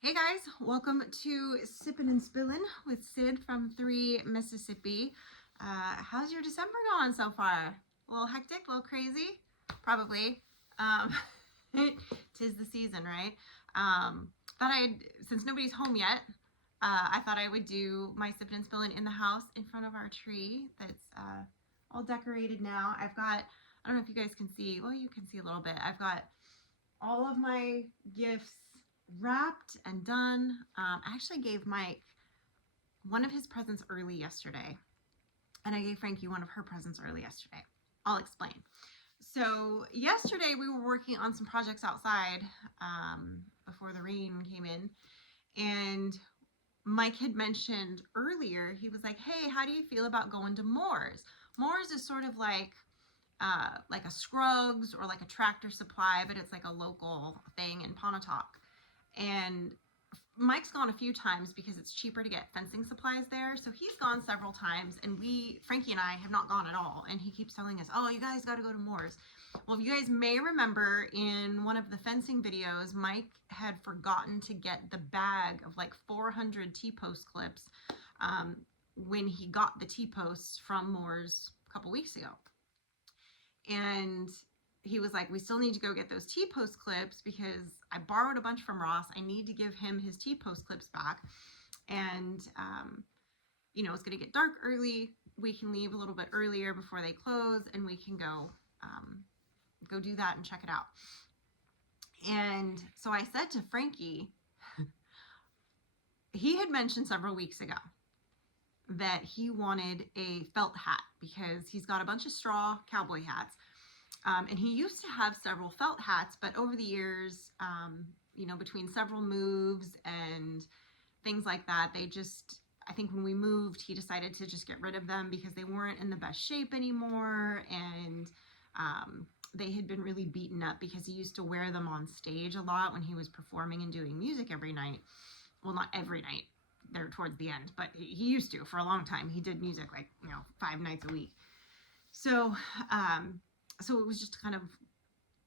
Hey guys, welcome to Sippin' and Spillin' with Sid from 3 Mississippi. How's your December going so far? A little hectic, a little crazy? Probably. Um, tis the season, right? Thought since nobody's home yet, I thought I would do my Sippin' and Spillin' in the house in front of our tree that's all decorated now. I don't know if you guys can see, well, you can see a little bit. I've got all of my gifts wrapped and done. I actually gave Mike one of his presents early yesterday, and I gave Frankie one of her presents early yesterday. I'll explain. So yesterday we were working on some projects outside before the rain came in, and Mike had mentioned earlier, he was like, hey, how do you feel about going to Moore's? Moore's is sort of like a Scruggs or like a Tractor Supply, but it's like a local thing in Pontotoc. And Mike's gone a few times because it's cheaper to get fencing supplies there. So he's gone several times, and Frankie and I have not gone at all. And he keeps telling us, oh, you guys got to go to Moore's. Well, you guys may remember in one of the fencing videos, Mike had forgotten to get the bag of like 400 T-post clips when he got the T-posts from Moore's a couple weeks ago. And he was like, we still need to go get those T-post clips because I borrowed a bunch from Ross. I need to give him his T-post clips back. And, it's going to get dark early. We can leave a little bit earlier before they close, and we can go do that and check it out. And so I said to Frankie, he had mentioned several weeks ago that he wanted a felt hat because he's got a bunch of straw cowboy hats. And he used to have several felt hats, but over the years, between several moves and things like that, I think when we moved, he decided to just get rid of them because they weren't in the best shape anymore. And they had been really beaten up because he used to wear them on stage a lot when he was performing and doing music every night. Well, not every night. There towards the end, but he used to for a long time. He did music 5 nights a week. So it was just kind of,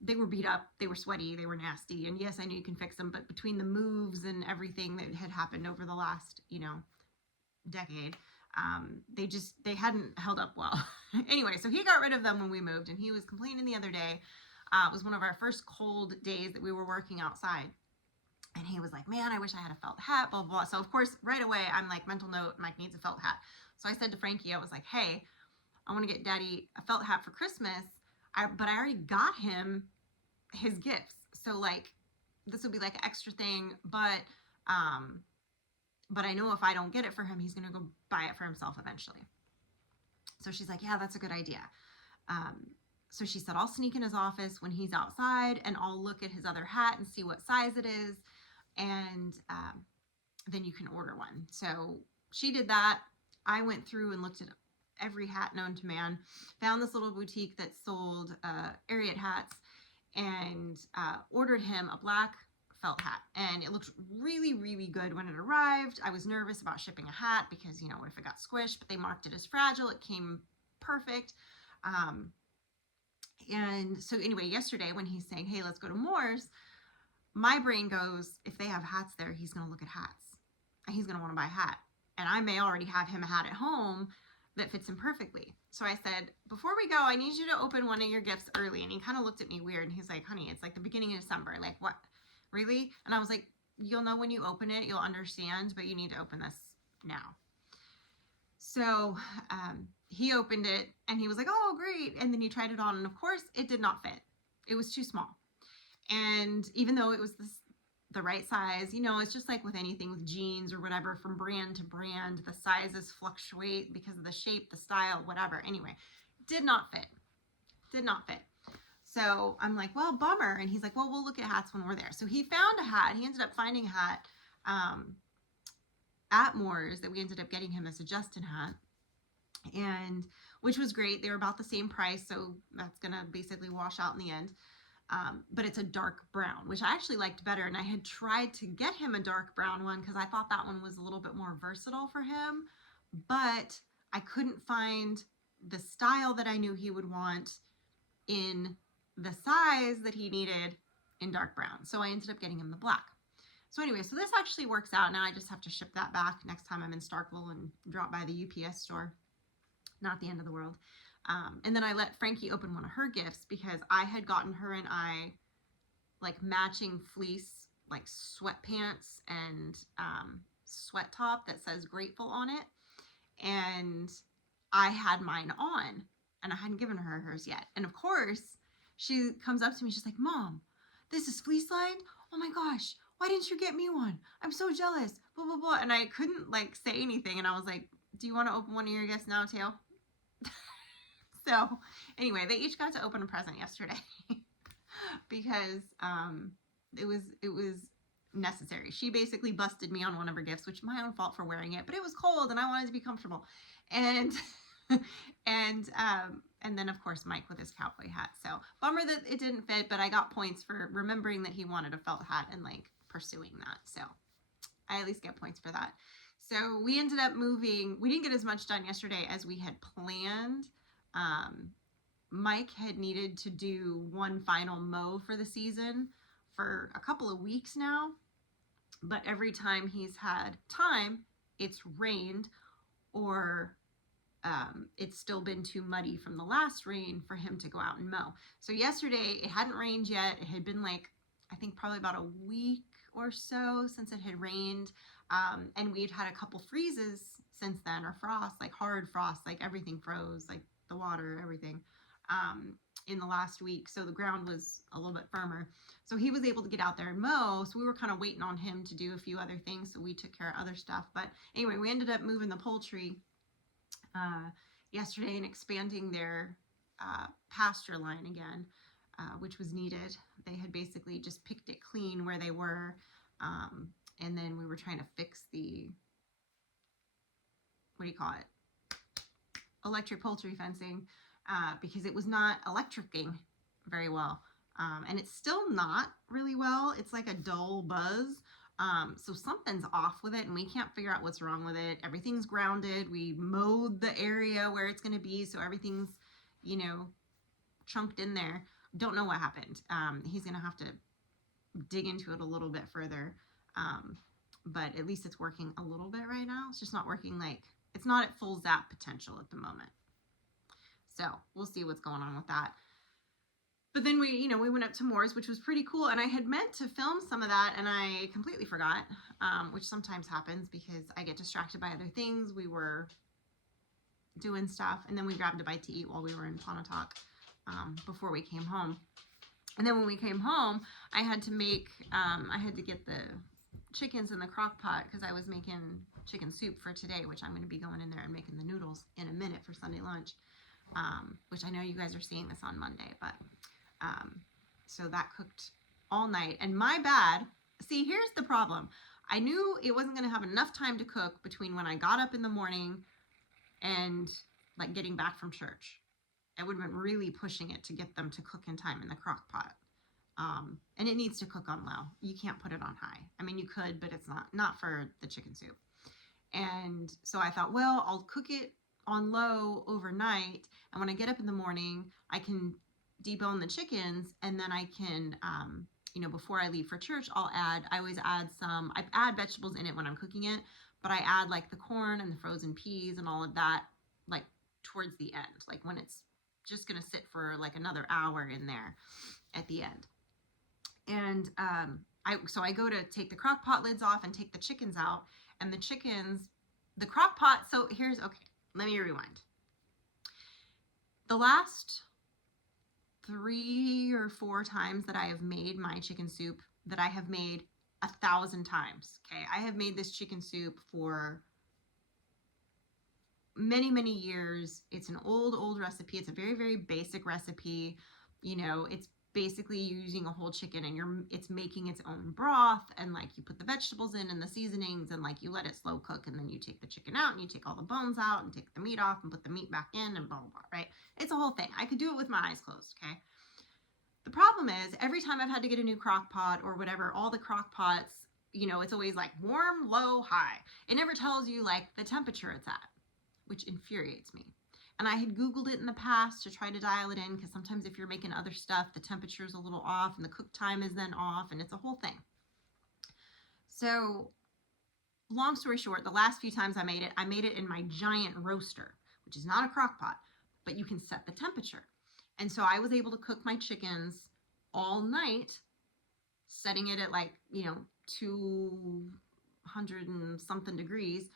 they were beat up, they were sweaty, they were nasty, and yes, I knew you can fix them, but between the moves and everything that had happened over the last decade, they hadn't held up well. Anyway, so he got rid of them when we moved, and he was complaining the other day. It was one of our first cold days that we were working outside. And he was like, man, I wish I had a felt hat, blah, blah, blah. So, of course, right away, I'm like, mental note, Mike needs a felt hat. So I said to Frankie, I was like, hey, I want to get Daddy a felt hat for Christmas, but I already got him his gifts. So, this will be like an extra thing, but I know if I don't get it for him, he's going to go buy it for himself eventually. So she's like, yeah, that's a good idea. So she said, I'll sneak in his office when he's outside, and I'll look at his other hat and see what size it is. And then you can order one. So she did that. I went through and looked at every hat known to man, found this little boutique that sold Ariat hats, and ordered him a black felt hat. And it looked really, really good when it arrived. I was nervous about shipping a hat because, what if it got squished? But they marked it as fragile. It came perfect. And so anyway, yesterday when he's saying, hey, let's go to Moore's, my brain goes, if they have hats there, he's going to look at hats and he's going to want to buy a hat. And I may already have him a hat at home that fits him perfectly. So I said, before we go, I need you to open one of your gifts early. And he kind of looked at me weird. And he's like, honey, it's like the beginning of December. Like, what? Really? And I was like, you'll know when you open it, you'll understand, but you need to open this now. So he opened it and he was like, oh, great. And then he tried it on. And of course, it did not fit. It was too small. And even though it was the right size, it's just like with anything with jeans or whatever, from brand to brand, the sizes fluctuate because of the shape, the style, whatever. Anyway, did not fit. So I'm like, well, bummer. And he's like, well, we'll look at hats when we're there. So he found a hat. He ended up finding a hat at Moore's that we ended up getting him as a Justin hat, and which was great. They were about the same price, so that's gonna basically wash out in the end. But it's a dark brown, which I actually liked better. And I had tried to get him a dark brown one because I thought that one was a little bit more versatile for him, but I couldn't find the style that I knew he would want in the size that he needed in dark brown. So I ended up getting him the black. So anyway, so this actually works out. Now I just have to ship that back next time I'm in Starkville and drop by the UPS store. Not the end of the world. And then I let Frankie open one of her gifts because I had gotten her and I like matching fleece, like sweatpants and sweat top that says grateful on it. And I had mine on and I hadn't given her hers yet. And of course, she comes up to me. She's like, Mom, this is fleece lined. Oh my gosh, why didn't you get me one? I'm so jealous, blah, blah, blah. And I couldn't like say anything. And I was like, do you want to open one of your gifts now, too? So anyway, they each got to open a present yesterday because it was necessary. She basically busted me on one of her gifts, which my own fault for wearing it, but it was cold and I wanted to be comfortable. And and then of course Mike with his cowboy hat. So bummer that it didn't fit, but I got points for remembering that he wanted a felt hat and like pursuing that. So I at least get points for that. So we ended up moving. We didn't get as much done yesterday as we had planned. Mike had needed to do one final mow for the season for a couple of weeks now, but every time he's had time, it's rained or it's still been too muddy from the last rain for him to go out and mow. So yesterday it hadn't rained yet. It had been like, I think probably about a week or so since it had rained. And we had had a couple freezes since then, or frost, like hard frost, like everything froze, like the water, everything, in the last week. So the ground was a little bit firmer. So he was able to get out there and mow. So we were kind of waiting on him to do a few other things. So we took care of other stuff. But anyway, we ended up moving the poultry yesterday and expanding their pasture line again, which was needed. They had basically just picked it clean where they were. And then we were trying to fix the, what do you call it? Electric poultry fencing, because it was not electricking very well. And it's still not really well. It's like a dull buzz. So something's off with it and we can't figure out what's wrong with it. Everything's grounded. We mowed the area where it's going to be. So everything's, you know, chunked in there. Don't know what happened. He's going to have to dig into it a little bit further. But at least it's working a little bit right now. It's just not working like, it's not at full zap potential at the moment. So we'll see what's going on with that. But then we went up to Moore's, which was pretty cool. And I had meant to film some of that and I completely forgot, which sometimes happens because I get distracted by other things. We were doing stuff and then we grabbed a bite to eat while we were in Pontotoc before we came home. And then when we came home, I had to get the chickens in the crock pot because I was making chicken soup for today, which I'm going to be going in there and making the noodles in a minute for Sunday lunch, which I know you guys are seeing this on Monday, but so that cooked all night. And my bad. See, here's the problem. I knew it wasn't going to have enough time to cook between when I got up in the morning and like getting back from church. I would have been really pushing it to get them to cook in time in the crock pot. And it needs to cook on low. You can't put it on high. I mean, you could, but it's not for the chicken soup. And so I thought, well, I'll cook it on low overnight. And when I get up in the morning, I can debone the chickens and then I can, before I leave for church, I always add I add vegetables in it when I'm cooking it, but I add like the corn and the frozen peas and all of that, like towards the end, like when it's just going to sit for like another hour in there at the end. And I go to take the crock pot lids off and take the chickens out, and the crock pot. So okay, let me rewind. The last 3 or 4 times that I have made my chicken soup, that I have made 1,000 times. Okay, I have made this chicken soup for many, many years. It's an old recipe. It's a very, very basic recipe. It's basically using a whole chicken and it's making its own broth, and like you put the vegetables in and the seasonings and like you let it slow cook, and then you take the chicken out and you take all the bones out and take the meat off and put the meat back in and blah, blah, blah, right? It's a whole thing. I could do it with my eyes closed, okay? The problem is every time I've had to get a new crock pot or whatever, all the crock pots, it's always like warm, low, high. It never tells you like the temperature it's at, which infuriates me. And I had Googled it in the past to try to dial it in, because sometimes if you're making other stuff, the temperature is a little off and the cook time is then off, and it's a whole thing. So long story short, the last few times I made it in my giant roaster, which is not a crock pot, but you can set the temperature. And so I was able to cook my chickens all night, setting it at like, 200 and something degrees,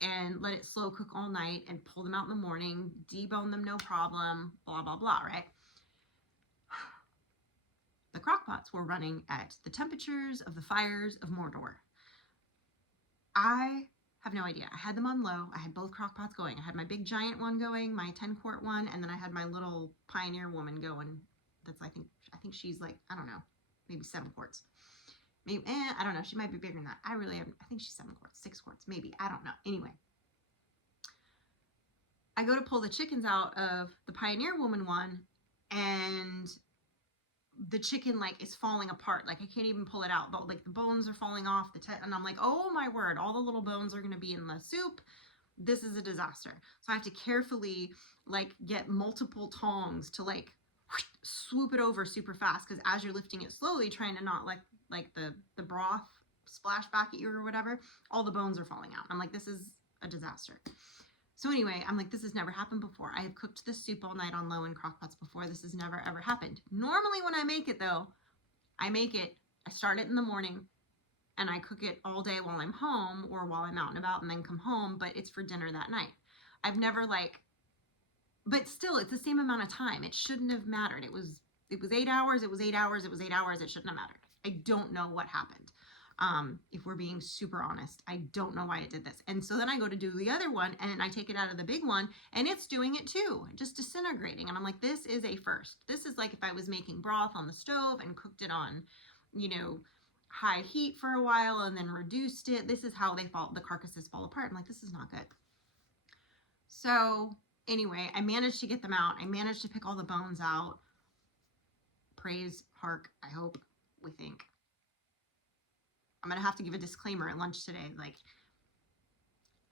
and let it slow cook all night and pull them out in the morning, debone them no problem, blah, blah, blah, right? The crock pots were running at the temperatures of the fires of Mordor. I have no idea. I had them on low. I had both crock pots going. I had my big giant one going, my 10-quart one, and then I had my little Pioneer woman going. That's I think she's like, I don't know, maybe 7 quarts. Maybe I don't know. She might be bigger than that. I think she's 7 quarts, 6 quarts, maybe. I don't know. Anyway, I go to pull the chickens out of the Pioneer woman one, and the chicken like is falling apart. Like I can't even pull it out. But like the bones are falling off and I'm like, oh my word, all the little bones are gonna be in the soup. This is a disaster. So I have to carefully like get multiple tongs to like swoop it over super fast, because as you're lifting it slowly, trying to not like the broth splash back at you or whatever, all the bones are falling out. I'm like, this is a disaster. So anyway, I'm like, this has never happened before. I have cooked this soup all night on low in crock pots before. This has never, ever happened. Normally when I make it though, I start it in the morning and I cook it all day while I'm home or while I'm out and about and then come home, but it's for dinner that night. I've never but still it's the same amount of time. It shouldn't have mattered. It was 8 hours, it was 8 hours, it was 8 hours. It shouldn't have mattered. I don't know what happened. If we're being super honest, I don't know why it did this. And so then I go to do the other one and I take it out of the big one and it's doing it too, just disintegrating. And I'm like, this is a first. This is like if I was making broth on the stove and cooked it on, high heat for a while and then reduced it. This is how the carcasses fall apart. I'm like, this is not good. So anyway, I managed to get them out. I managed to pick all the bones out. Praise, hark, I hope, we think. I'm going to have to give a disclaimer at lunch today. Like,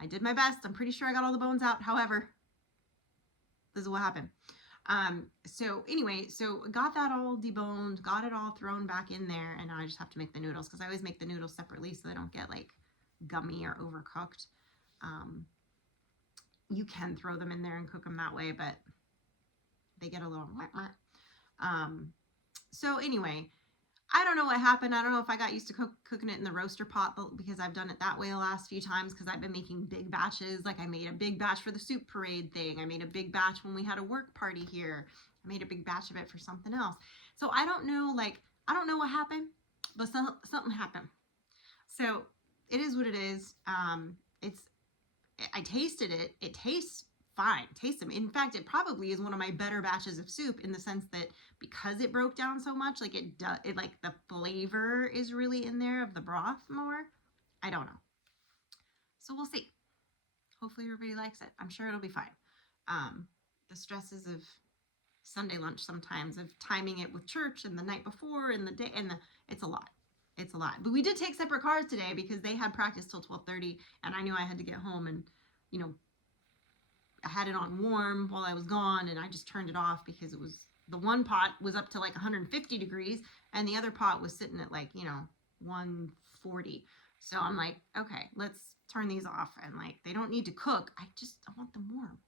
I did my best. I'm pretty sure I got all the bones out. However, this is what happened. So anyway, so got that all deboned, got it all thrown back in there, and now I just have to make the noodles, because I always make the noodles separately so they don't get like gummy or overcooked. You can throw them in there and cook them that way, but they get a little so anyway, I don't know what happened. I don't know if I got used to cooking it in the roaster pot, but because I've done it that way the last few times, because I've been making big batches. Like I made a big batch for the soup parade thing. I made a big batch when we had a work party here. I made a big batch of it for something else. So I don't know, I don't know what happened, but something happened. So it is what it is. I tasted it. It tastes fine. Taste them. In fact, it probably is one of my better batches of soup, in the sense that because it broke down so much, like it like the flavor is really in there of the broth more. I don't know. So we'll see. Hopefully everybody likes it. I'm sure it'll be fine. The stresses of Sunday lunch sometimes, of timing it with church and the night before and the day, and it's a lot. It's a lot. But we did take separate cars today because they had practice till 12:30, and I knew I had to get home, and I had it on warm while I was gone, and I just turned it off because the one pot was up to like 150 degrees and the other pot was sitting at like, 140. So I'm like, okay, let's turn these off, and like, they don't need to cook. I want them warm.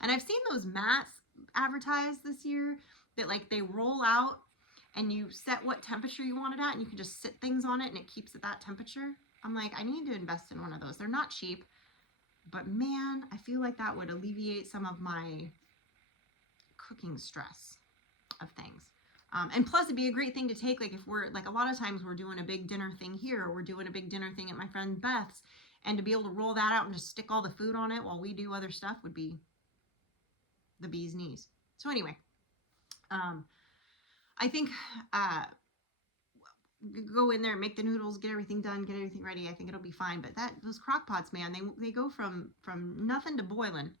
And I've seen those mats advertised this year that like they roll out and you set what temperature you want it at, and you can just sit things on it and it keeps at that temperature. I'm like, I need to invest in one of those. They're not cheap. But man, I feel like that would alleviate some of my cooking stress of things. And plus it'd be a great thing to take, like if we're like, a lot of times we're doing a big dinner thing here, or we're doing a big dinner thing at my friend Beth's, and to be able to roll that out and just stick all the food on it while we do other stuff would be the bee's knees. So anyway, I think go in there, make the noodles, get everything done, get everything ready. I think it'll be fine. But those crock pots, man, they go from nothing to boiling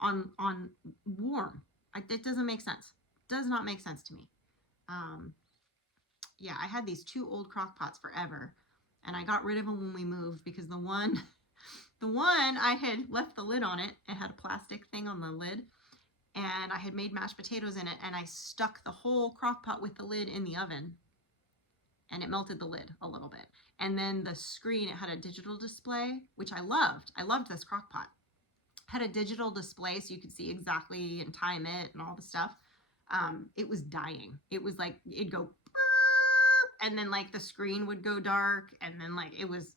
on warm. It doesn't make sense. Does not make sense to me. Yeah, I had these 2 old crock pots forever, and I got rid of them when we moved, because the one I had left the lid on it. It had a plastic thing on the lid, and I had made mashed potatoes in it, and I stuck the whole crock pot with the lid in the oven, and it melted the lid a little bit. And then the screen, it had a digital display, which I loved. I loved this Crockpot. Had a digital display so you could see exactly and time it and all the stuff. It was dying. It was like, it'd go, and then like the screen would go dark, and then like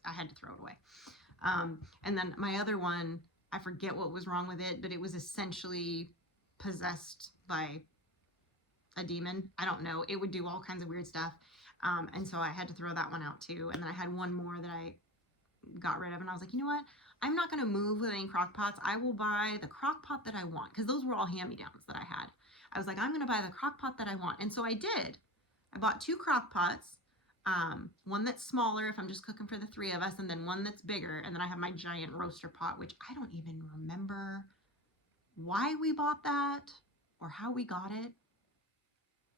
I had to throw it away. And then my other one, I forget what was wrong with it, but it was essentially possessed by a demon. I don't know. It would do all kinds of weird stuff. And so I had to throw that one out too. And then I had one more that I got rid of, and I was like, you know what? I'm not going to move with any Crockpots. I will buy the Crockpot that I want, because those were all hand-me-downs that I had. I was like, I'm going to buy the Crockpot that I want. And so I did. I bought 2 Crockpots. One that's smaller if I'm just cooking for the 3 of us, and then one that's bigger. And then I have my giant roaster pot, which I don't even remember why we bought that or how we got it.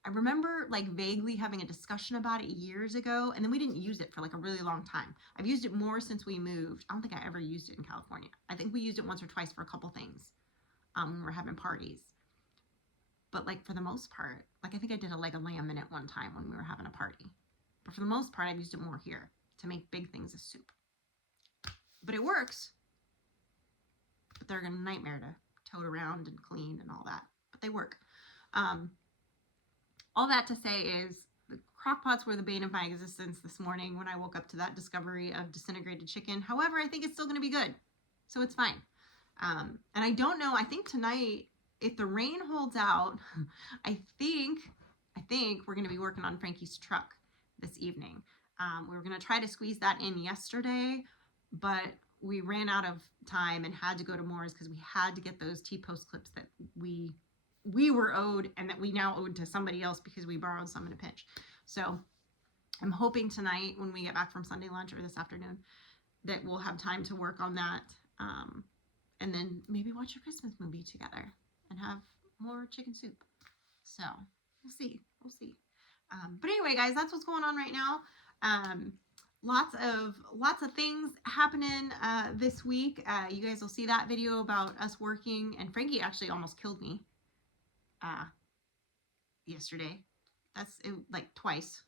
I remember like vaguely having a discussion about it years ago, and then we didn't use it for like a really long time. I've used it more since we moved. I don't think I ever used it in California. I think we used it once or twice for a couple things when we were having parties. But like for the most part, like I think I did a leg of lamb in it one time when we were having a party. But for the most part, I've used it more here to make big things of soup. But it works. But they're a nightmare to tote around and clean and all that. But they work. All that to say is the Crockpots were the bane of my existence this morning when I woke up to that discovery of disintegrated chicken. However, I think it's still going to be good. So it's fine. And I don't know. I think tonight, if the rain holds out, I think we're going to be working on Frankie's truck this evening. We were going to try to squeeze that in yesterday, but we ran out of time and had to go to Moore's because we had to get those T-post clips that we were owed and that we now owed to somebody else because we borrowed some in a pinch. So I'm hoping tonight when we get back from Sunday lunch or this afternoon that we'll have time to work on that, and then maybe watch a Christmas movie together and have more chicken soup. So we'll see. But anyway, guys, that's what's going on right now. Lots of things happening this week. You guys will see that video about us working, and Frankie actually almost killed me yesterday. That's it, like twice.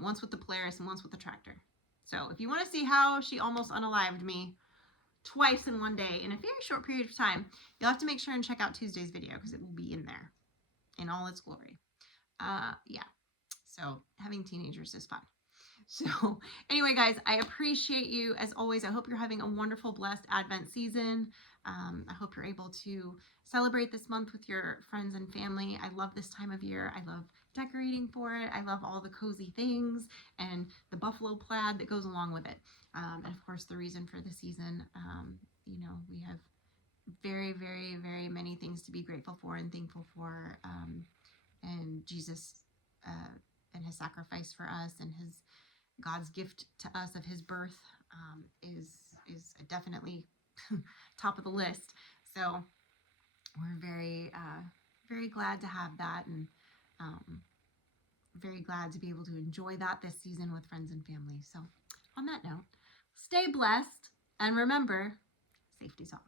Once with the Polaris and once with the tractor. So if you want to see how she almost unalived me twice in one day in a very short period of time, you'll have to make sure and check out Tuesday's video because it will be in there in all its glory. Yeah. So having teenagers is fun. So anyway, guys, I appreciate you as always. I hope you're having a wonderful, blessed Advent season. I hope you're able to celebrate this month with your friends and family. I love this time of year. I love decorating for it. I love all the cozy things and the buffalo plaid that goes along with it. And of course, the reason for the season, you know, we have very, very, very many things to be grateful for and thankful for. And Jesus and his sacrifice for us and God's gift to us of his birth is definitely top of the list. So we're very, very glad to have that, and very glad to be able to enjoy that this season with friends and family. So on that note, stay blessed, and remember, safety's off.